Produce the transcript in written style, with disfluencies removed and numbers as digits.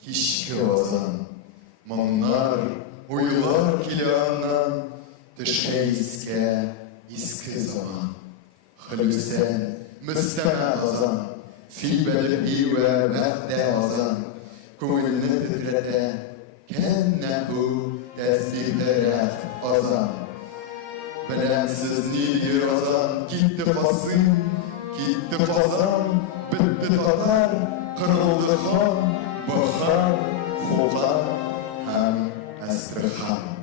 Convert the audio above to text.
Kişki ozan, Mımlar, uyular kilandan, Düşeyske, iski zaman. Hülüsen, müsteme azan, Fi belbi ve mehde azan, Kümülünü titrete, Kennehu tesbihlere azan. Bilemsiz nidir azan, gitti fasım, gitti fazan, bitti kadar, kırıldı kan, bahar, xo'qa ham asri ham.